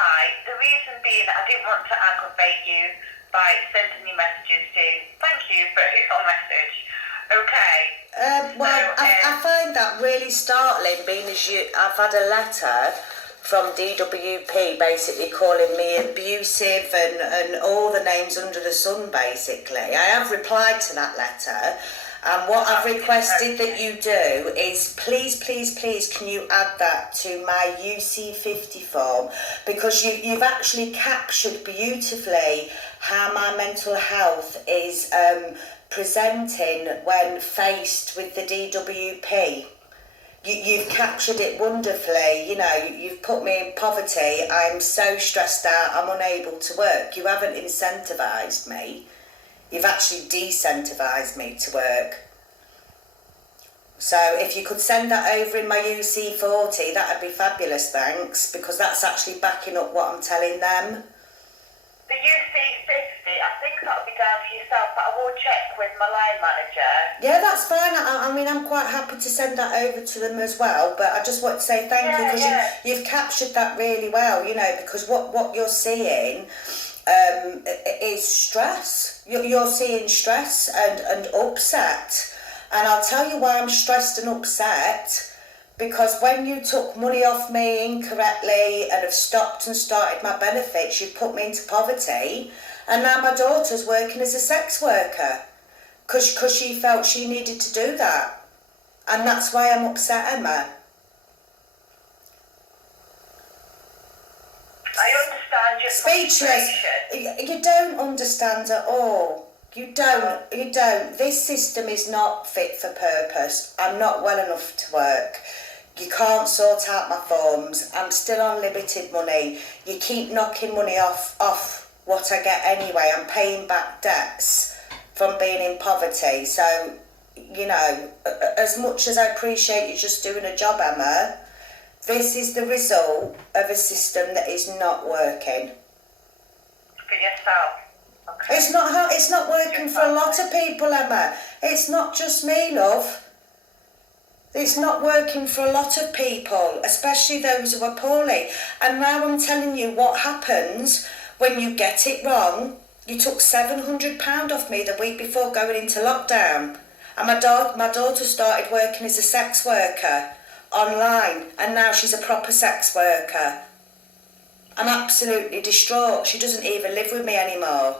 hi. The reason being I didn't want to aggravate you by sending you messages saying thank you for your message. Okay. I find that really startling, being as I've had a letter from DWP basically calling me abusive and all the names under the sun, basically. I have replied to that letter, and what I've requested that you do is please can you add that to my UC50 form, because you've actually captured beautifully how my mental health is presenting when faced with the DWP. You've captured it wonderfully. You know, you've put me in poverty. I'm so stressed out, I'm unable to work. You haven't incentivised me. You've actually decentivized me to work. So if you could send that over in my UC40, that'd be fabulous, thanks, because that's actually backing up what I'm telling them. The UC50, I think that'll be down to yourself, but I will check with my line manager. Yeah, that's fine. I mean, I'm quite happy to send that over to them as well, but I just want to say thank you, because you've captured that really well, you know, because what you're seeing is stress. You're seeing stress and upset. And I'll tell you why I'm stressed and upset. Because when you took money off me incorrectly and have stopped and started my benefits, you've put me into poverty. And now my daughter's working as a sex worker. Because she felt she needed to do that. And that's why I'm upset, Emma. I understand your Speechless. You don't understand at all. You don't. This system is not fit for purpose. I'm not well enough to work. You can't sort out my forms. I'm still on limited money. You keep knocking money off what I get anyway. I'm paying back debts from being in poverty. So, you know, as much as I appreciate you just doing a job, Emma, this is the result of a system that is not working. For yourself. Okay. It's not working for a lot of people, Emma. It's not just me, love. It's not working for a lot of people, especially those who are poorly. And now I'm telling you what happens when you get it wrong. You took £700 off me the week before going into lockdown. And my daughter started working as a sex worker online, and now she's a proper sex worker. I'm absolutely distraught. She doesn't even live with me anymore.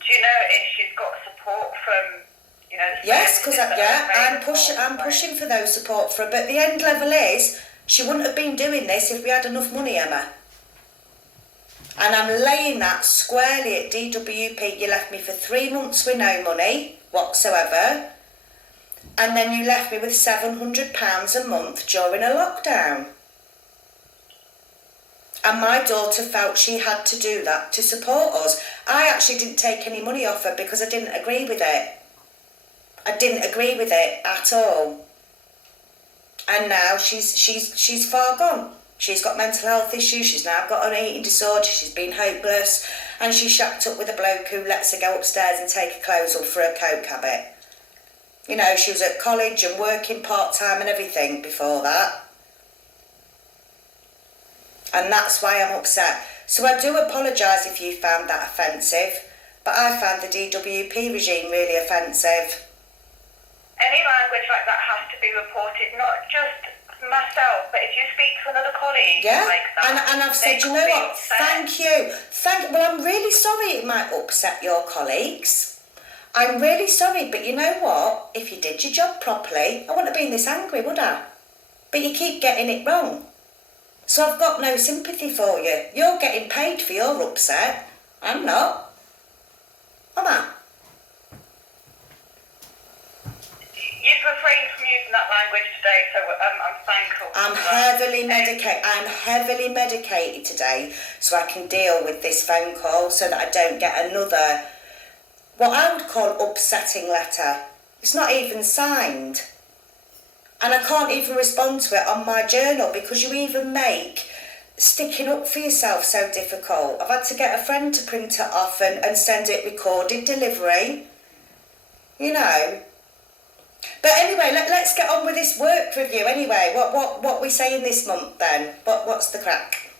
Do you know if she's got support from, you know? Yes, because I'm pushing for those support for her. But the end level is she wouldn't have been doing this if we had enough money, Emma. And I'm laying that squarely at DWP. You left me for 3 months with no money whatsoever, and then you left me with £700 a month during a lockdown. And my daughter felt she had to do that to support us. I actually didn't take any money off her because I didn't agree with it. I didn't agree with it at all. And now she's far gone. She's got mental health issues. She's now got an eating disorder. She's been hopeless. And she's shacked up with a bloke who lets her go upstairs and take her clothes off for a coke habit. You know, she was at college and working part-time and everything before that. And that's why I'm upset. So I do apologise if you found that offensive, but I found the DWP regime really offensive. Any language like that has to be reported, not just myself, but if you speak to another colleague like that. And I've said, you know what, thank you. Well, I'm really sorry it might upset your colleagues. I'm really sorry, but you know what? If you did your job properly, I wouldn't have been this angry, would I? But you keep getting it wrong. So I've got no sympathy for you. You're getting paid for your upset. I'm not. Am I? You've refrained from using that language today, so I'm thankful. I'm heavily medicated today, so I can deal with this phone call so that I don't get another, what I would call upsetting letter. It's not even signed. And I can't even respond to it on my journal because you even make sticking up for yourself so difficult. I've had to get a friend to print it off and send it recorded delivery. You know. But anyway, let's get on with this work review anyway. What we saying this month then? What's the crack?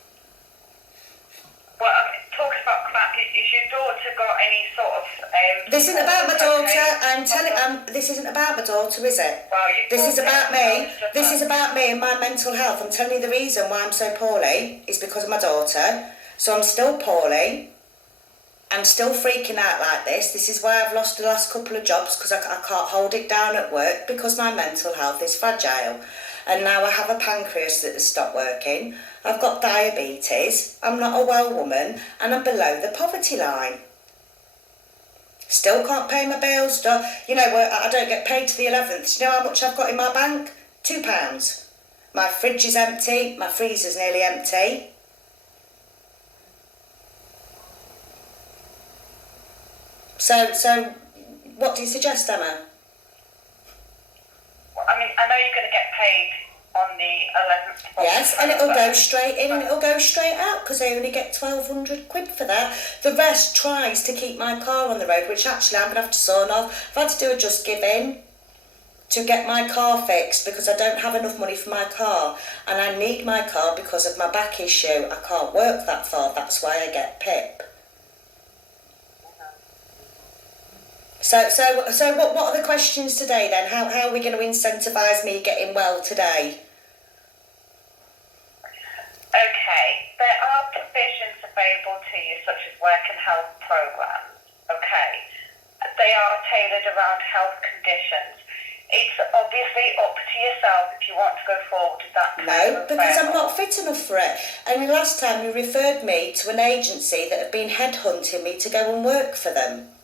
Well, talking about crap, is your daughter got any sort of... This isn't about my daughter. I'm telling. This isn't about my daughter, is it? Well, this is about me. This is about me and my mental health. I'm telling you the reason why I'm so poorly is because of my daughter. So I'm still poorly. I'm still freaking out like this. This is why I've lost the last couple of jobs, because I can't hold it down at work because my mental health is fragile. And now I have a pancreas that has stopped working. I've got diabetes. I'm not a well woman, and I'm below the poverty line. Still can't pay my bills. You know, I don't get paid to the 11th. Do you know how much I've got in my bank? £2. My fridge is empty. My freezer's nearly empty. So, what do you suggest, Emma? Well, I mean, I know you're going to get paid on the 11th. Yes, and it'll go straight in and it'll go straight out, because I only get 1,200 quid for that. The rest tries to keep my car on the road, which actually I'm going to have to sign off. I've had to do a just give in to get my car fixed because I don't have enough money for my car, and I need my car because of my back issue. I can't work that far, that's why I get PIP. So what are the questions today then? How are we going to incentivise me getting well today? Okay, there are provisions available to you, such as work and health programs. Okay, they are tailored around health conditions. It's obviously up to yourself if you want to go forward with that. No, because I'm not fit enough for it. And last time you referred me to an agency that had been headhunting me to go and work for them.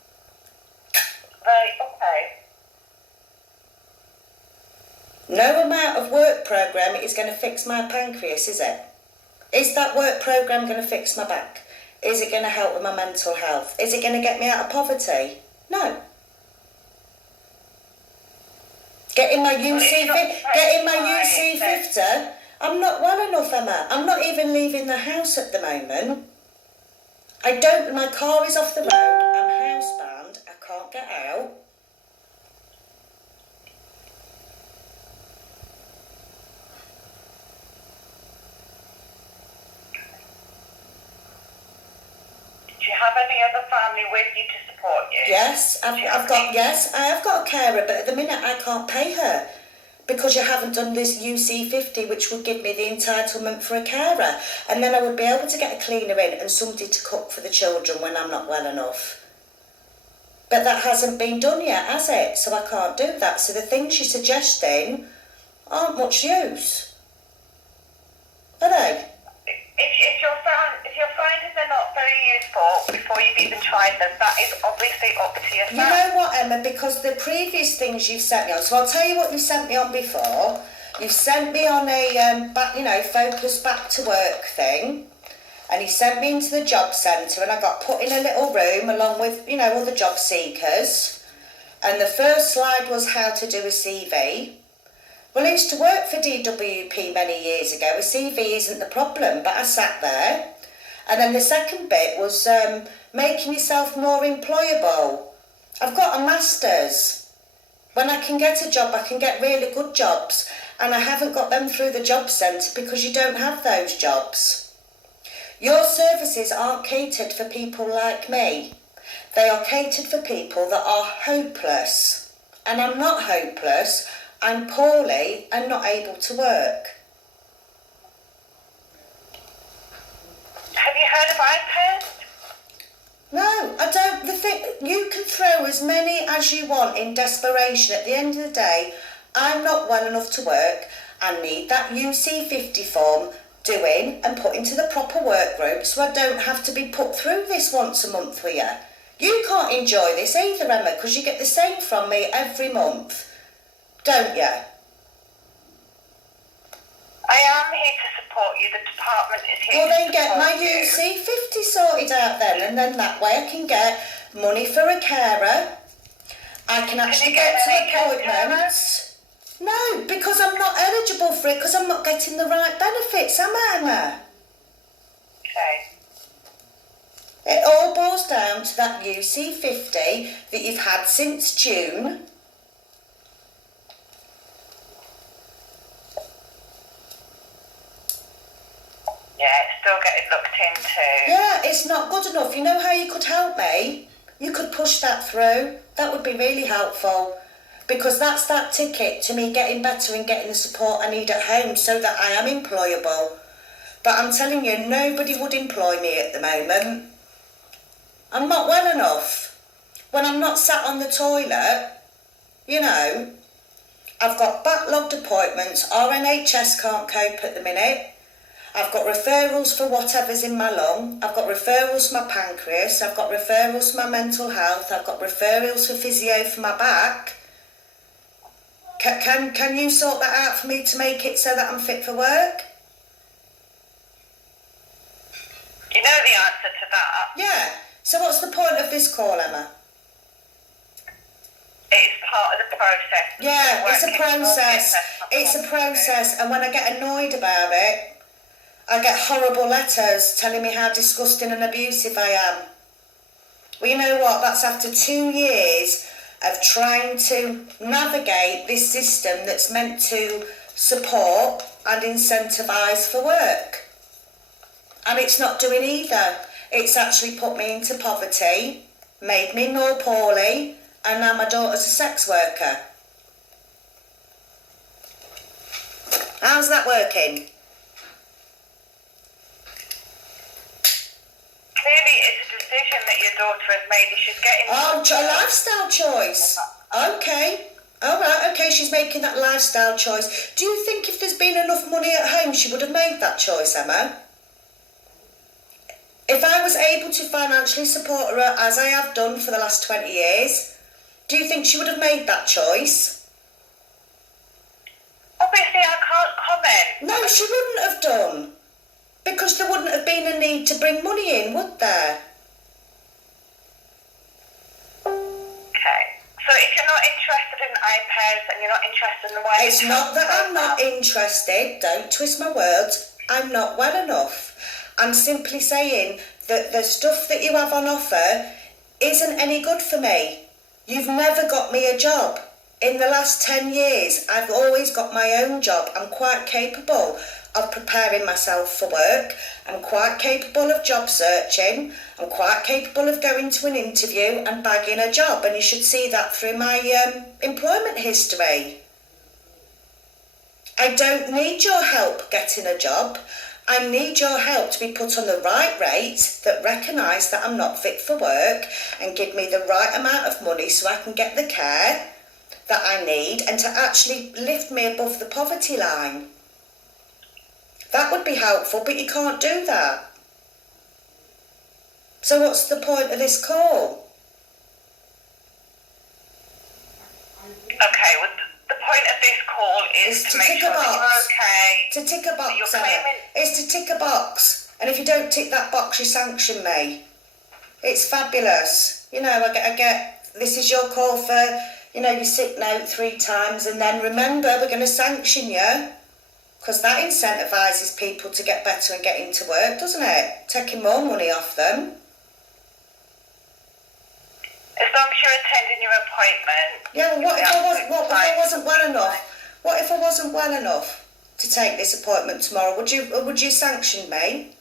Right, okay. No amount of work programme is going to fix my pancreas, is it? Is that work programme going to fix my back? Is it going to help with my mental health? Is it going to get me out of poverty? No. Getting my UC 50, I'm not well enough, Emma. I'm not even leaving the house at the moment. My car is off the road, I'm housebound, I can't get out. Do you have any other family with you to support you? Yes, I have got a carer, but at the minute I can't pay her because you haven't done this UC 50, which would give me the entitlement for a carer, and then I would be able to get a cleaner in and somebody to cook for the children when I'm not well enough. But that hasn't been done yet, has it? So I can't do that. So the things you're suggesting aren't much use, are they? If you're finding they're not very useful before you've even tried them, that is obviously up to yourself. You know what, Emma? Because the previous things you've sent me on, so I'll tell you what you sent me on before. You've sent me on a focus back to work thing, and you sent me into the job centre, and I got put in a little room along with all the job seekers. And the first slide was how to do a CV. Well, I used to work for DWP many years ago. A CV isn't the problem, but I sat there. And then the second bit was making yourself more employable. I've got a master's. When I can get a job, I can get really good jobs. And I haven't got them through the job centre because you don't have those jobs. Your services aren't catered for people like me. They are catered for people that are hopeless. And I'm not hopeless. I'm poorly and not able to work. Have you heard of iPads? No, I don't. You can throw as many as you want in desperation. At the end of the day, I'm not well enough to work. I need that UC 50 form doing and put into the proper work group so I don't have to be put through this once a month with you. You can't enjoy this either, Emma, because you get the same from me every month. Don't you? I am here to support you. The department is here Well, then to get my support you. UC 50 sorted out then, and then that way I can get money for a carer. I can actually get to appointments. No, because I'm not eligible for it because I'm not getting the right benefits, am I, Emma? Okay. It all boils down to that UC 50 that you've had since June. Yeah, it's still getting looked into. Yeah, it's not good enough. You know how you could help me? You could push that through. That would be really helpful. Because that's that ticket to me getting better and getting the support I need at home so that I am employable. But I'm telling you, nobody would employ me at the moment. I'm not well enough. When I'm not sat on the toilet, you know, I've got backlogged appointments. Our NHS can't cope at the minute. I've got referrals for whatever's in my lung. I've got referrals for my pancreas. I've got referrals for my mental health. I've got referrals for physio for my back. Can you sort that out for me to make it so that I'm fit for work? You know the answer to that. Yeah. So what's the point of this call, Emma? It's part of the process. Yeah, it's a process. It's a process. And when I get annoyed about it, I get horrible letters telling me how disgusting and abusive I am. Well, you know what? That's after 2 years of trying to navigate this system that's meant to support and incentivise for work. And it's not doing either. It's actually put me into poverty, made me more poorly, and now my daughter's a sex worker. How's that working? Clearly it's a decision that your daughter has made. She's getting... Oh, a lifestyle choice. Okay. All right, okay, she's making that lifestyle choice. Do you think if there's been enough money at home, she would have made that choice, Emma? If I was able to financially support her as I have done for the last 20 years, do you think she would have made that choice? Obviously, I can't comment. No, she wouldn't have done. Because there wouldn't have been a need to bring money in, would there? Okay. So if you're not interested in iPads and you're not interested in the way... It's not that I'm not interested, don't twist my words. I'm not well enough. I'm simply saying that the stuff that you have on offer isn't any good for me. You've never got me a job. In the last 10 years, I've always got my own job. I'm quite capable of preparing myself for work. I'm quite capable of job searching. I'm quite capable of going to an interview and bagging a job. And you should see that through my employment history. I don't need your help getting a job. I need your help to be put on the right rate that recognise that I'm not fit for work and give me the right amount of money so I can get the care that I need and to actually lift me above the poverty line. That would be helpful, but you can't do that. So what's the point of this call? Okay, well, the point of this call is to make sure that you're okay. To tick a box, You're Emma. claiming... It's to tick a box. And if you don't tick that box, you sanction me. It's fabulous. You know, I get this is your call for, you know, your sick note 3 times, and then remember, we're going to sanction you. Because that incentivises people to get better and get into work, doesn't it? Taking more money off them. As long as you're attending your appointment. Yeah, well, what if I wasn't well enough? What if I wasn't well enough to take this appointment tomorrow? Would you sanction me?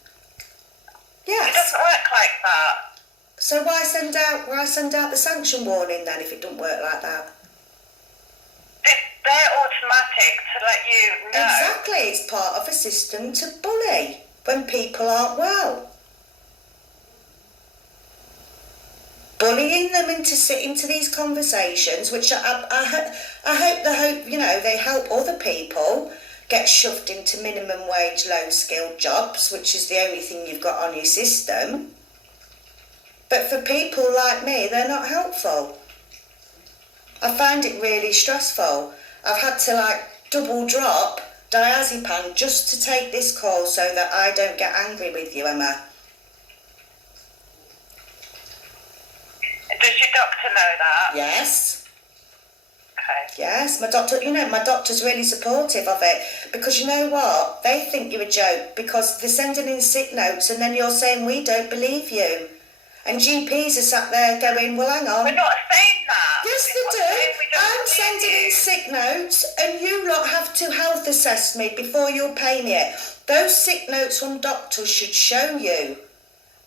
Yes. It doesn't work like that. So why send out the sanction warning then if it doesn't work like that? They're automatic to let you know. Exactly, it's part of a system to bully when people aren't well. Bullying them into sitting to these conversations, which I hope you know they help other people get shoved into minimum wage, low skilled jobs, which is the only thing you've got on your system. But for people like me, they're not helpful. I find it really stressful. I've had to double drop diazepam just to take this call so that I don't get angry with you, Emma. Does your doctor know that? Yes. Okay. Yes, my doctor's really supportive of it, because you know what? They think you're a joke because they're sending in sick notes and then you're saying we don't believe you. And GPs are sat there going, well, hang on. We're not saying that. Yes, We're not they saying do. we don't I'm believe sending you. in sick notes, and you lot have to health assess me before you'll pay me it. Those sick notes from doctors should show you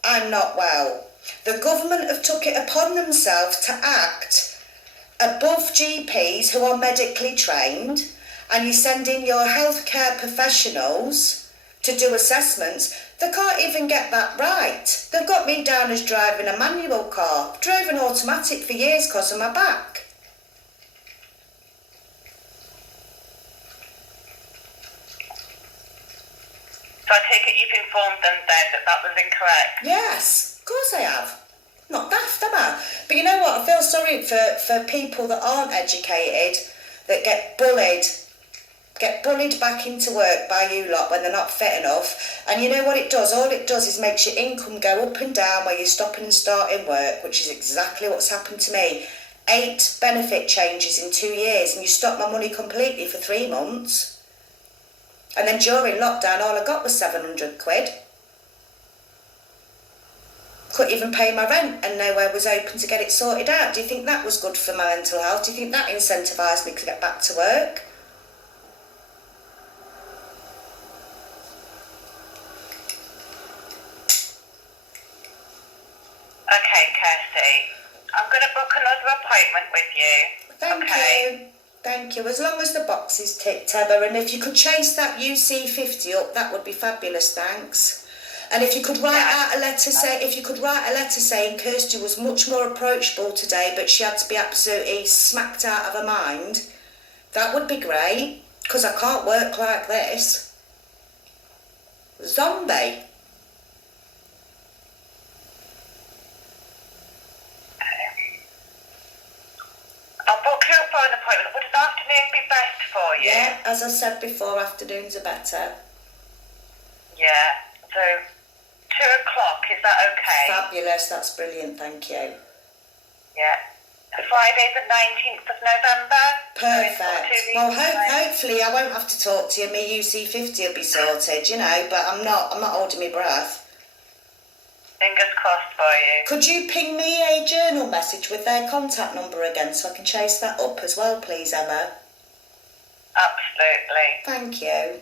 I'm not well. The government have took it upon themselves to act above GPs who are medically trained, and you send in your healthcare professionals to do assessments. They can't even get that right. They've got me down as driving a manual car. I've drove an automatic for years because of my back. So I take it you've informed them then that that was incorrect? Yes, of course I have. Not daft, am I? But you know what? I feel sorry for people that aren't educated, that get bullied back into work by you lot when they're not fit enough. And you know what it does? All it does is makes your income go up and down while you're stopping and starting work, which is exactly what's happened to me. 8 benefit changes in 2 years, and you stop my money completely for 3 months. And then during lockdown, all I got was 700 quid. Couldn't even pay my rent, and nowhere was open to get it sorted out. Do you think that was good for my mental health? Do you think that incentivised me to get back to work? Okay, Kirsty. I'm going to book another appointment with you. Thank you. Thank you. As long as the box is ticked, Emma, and if you could chase that UC50 up, that would be fabulous, thanks. And if you could write out a letter saying Kirsty was much more approachable today, but she had to be absolutely smacked out of her mind, that would be great, because I can't work like this. Zombie. I'll book you for an appointment. Would an afternoon be best for you? Yeah, as I said before, afternoons are better. Yeah. So 2 o'clock, is that okay? Fabulous, that's brilliant, thank you. Yeah. Friday the 19th of November? Perfect. Well, hopefully I won't have to talk to you. My UC50 will be sorted, you know, but I'm not holding my breath. Fingers crossed for you. Could you ping me a journal message with their contact number again so I can chase that up as well, please, Emma? Absolutely. Thank you.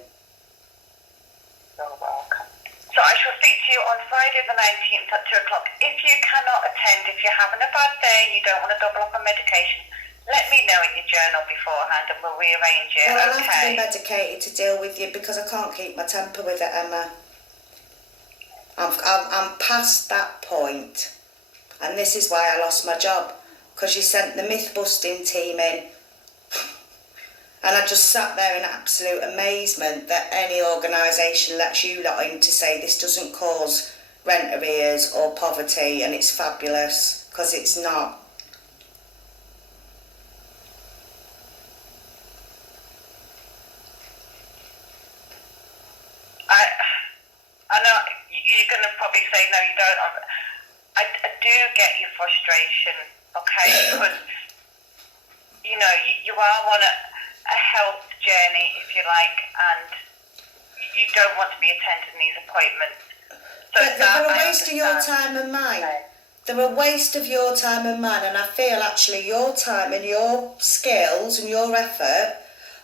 You're welcome. So I shall speak to you on Friday the 19th at 2 o'clock. If you cannot attend, if you're having a bad day, you don't want to double up on medication, let me know in your journal beforehand and we'll rearrange it, Well, I'll okay? have to be medicated to deal with you because I can't keep my temper with it, Emma. I'm past that point. And this is why I lost my job. Because you sent the myth-busting team in. And I just sat there in absolute amazement that any organisation lets you lot in to say this doesn't cause rent arrears or poverty, and it's fabulous, because it's not. I know you're going to probably say, no, you don't. I do get your frustration, okay? Because, you know, you are on a health journey, if you like, and you don't want to be attending these appointments. So They're a waste of your time and mine. Okay. They're a waste of your time and mine, and I feel actually your time and your skills and your effort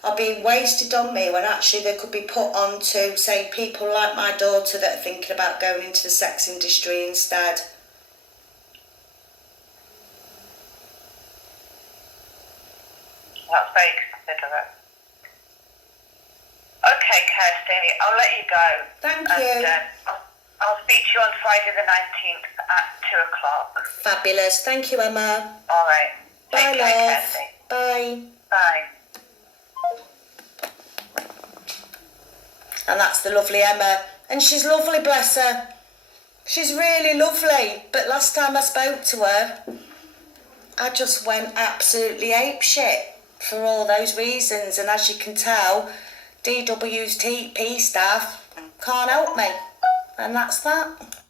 are being wasted on me when actually they could be put on to, say, people like my daughter that are thinking about going into the sex industry instead. That's very considerate. Okay, Kirsty, I'll let you go. Thank you. I'll speak to you on Friday the 19th at 2 o'clock. Fabulous. Thank you, Emma. All right. Bye, Take care, love. Kirsty. Bye. Bye. And that's the lovely Emma. And she's lovely, bless her. She's really lovely. But last time I spoke to her, I just went absolutely apeshit for all those reasons. And as you can tell, DWP staff can't help me. And that's that.